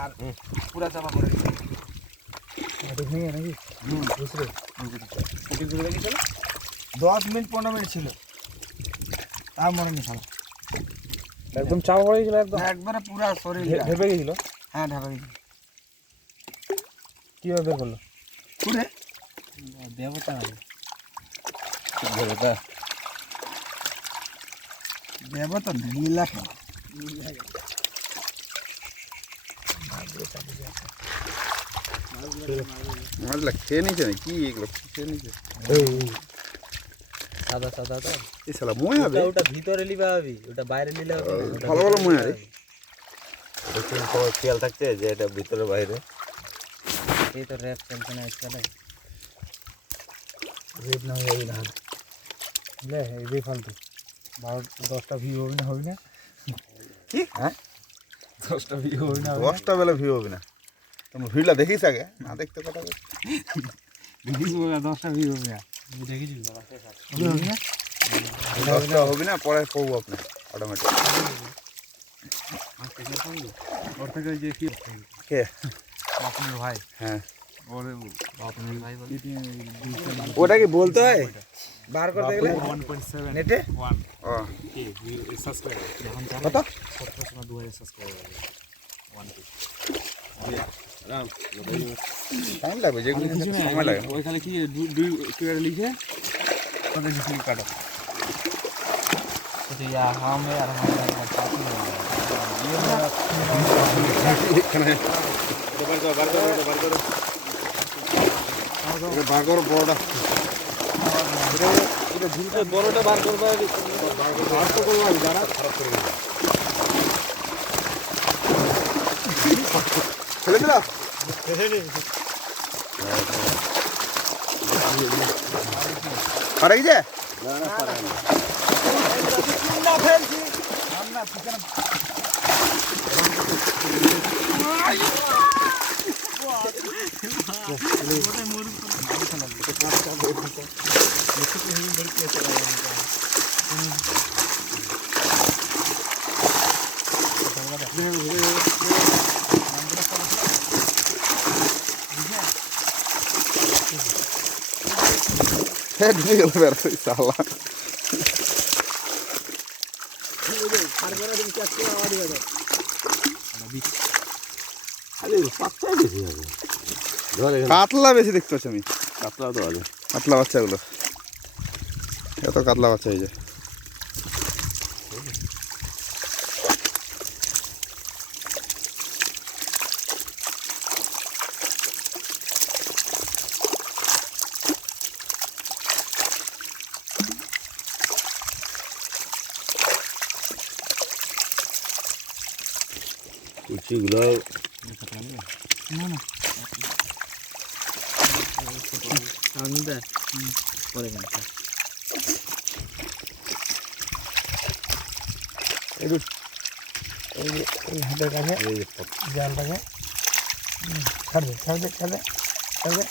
আর পুরা চাপা করে নাকি 10 মিনিট 15 মিনিট ছিল, তার মনে নেই খালা একদম চাপা পড়ে গেছিল, একদম একবারে পুরা শরীর ঢেপে গেছিল। হ্যাঁ ঢাকা গেছিল। কিভাবে বের করলো? পুরে দেবতা দেবতা নীলা খেলা মাছগুলা খেয়ে নিয়েছে না কি? এগুলো খেয়ে নিয়েছে সাদা সাদা তো। এই শালা মই হবে, ওটা ভিতরে লিবা হবে, ওটা বাইরে নিলে হবে না। ভালো ভালো মই হবে। দেখুন সবার খেয়াল থাকতে যে এটা ভিতরে বাইরে। এই তো র্যাপ টেনশন আছে না, রেপ না হয়ে না লে এই ফালতু 12-10টা ভিউ হবে না কি? হ্যাঁ 10টা ভিউ হবে না 10টা বেলা ভিউ হবে না। তোমরা ভিউটা দেখিস আগে, না দেখতে কথা বল। দেখিস 10টা ভিউ হবে না, দেখিস হবে না 10টা হবে না, পরে করবো আপনি অটোমেটিক। ওর থেকে যে কি কে? আপনার ভাই, হ্যাঁ ওরে আপনার ভাই বলে ওটা কি বলতে হয় বার করতে গেলে 1.7 নেটে 1 ও কি সাবস্ক্রাইবার এখন কত 17,000 সাবস্ক্রাইবার 1 টাইম লাগবে, যেগুলো সময় লাগে। ওইখানে কি দুই কিভাবে লিখে তোদের কিছু কাটো तो या हम है और हम এখানে বার করো বড়টা, এটা ঝুলতে বড়টা বার করবে, বার তো করব আমি দাঁড়া ছেড়ে দিলা পারে গেছে না ফেলছি না পিছনে ঢুকে গেল বের সালা। কাতলা বেশি দেখতে পাচ্ছি আমি, কাতলা তো আছে। কাতলা বাচ্চাগুলো, এত কাতলা বাচ্চা এই যে কুচিগুলো अंदर पड़ेगा এই হাতের কাছে জালটাকে ছাড়বে ছাড়বে ছাড়বে ছাড়বে,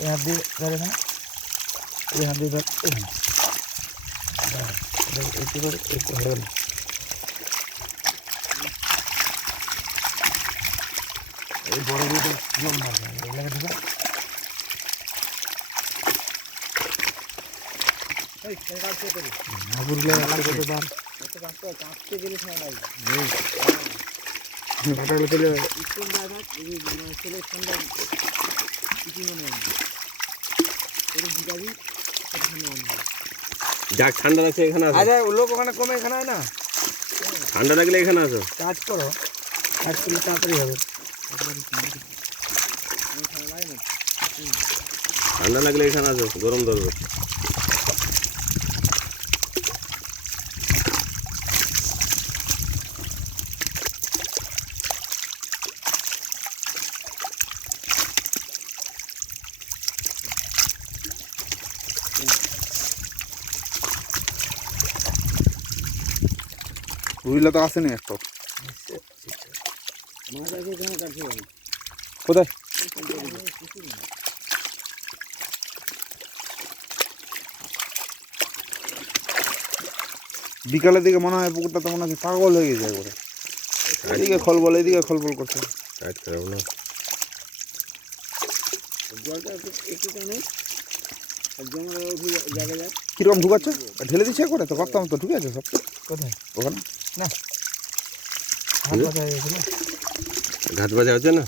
এই হাত দিয়ে ধর এখানে, এই হাত দিয়ে ধর এখানে, একটু করে একটু হয়ে গেল। এই বড় দুটো জল মারবে এগুলোকে ঢুকে মাগুরগুলো করতে পার কাটাগুলো চলে যাবে। যাক ঠান্ডা লাগছে এখানে আসো, আচ্ছা লোক ওখানে কমে এখানে হয় না, ঠান্ডা লাগলে এখানে আসো। কাজ করো, কাজ করলে তাড়াতাড়ি হবে। ঠান্ডা লাগলে এখানে আসো, গরম ধরবে। রুইলা তো আসেনি একটু। কোথায়? বিকালের দিকে মনে হয় পুকুরটা তো মনে হচ্ছে পাগল হয়ে গেছে একবারে। এদিকে খলবল এদিকে খলবল করছে। টাইট করাবো না। জলটা একটু টানে জমা জায়গা যাক। কিরকম ঢুকাচ্ছে? ঢেলে দিচ্ছে করে তো করতাম তো ঢুকে আছে সব কোথায় ওখানে। হাত বাঁধা হয়ে গেছে না? ঘাট বাজা হচ্ছে না?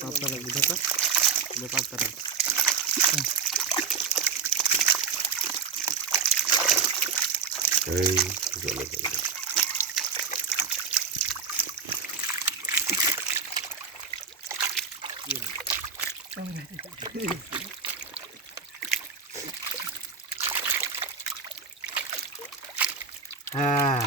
পাপড়া বুঝাটা যে পাপড়া এই জলে জলে হ্যাঁ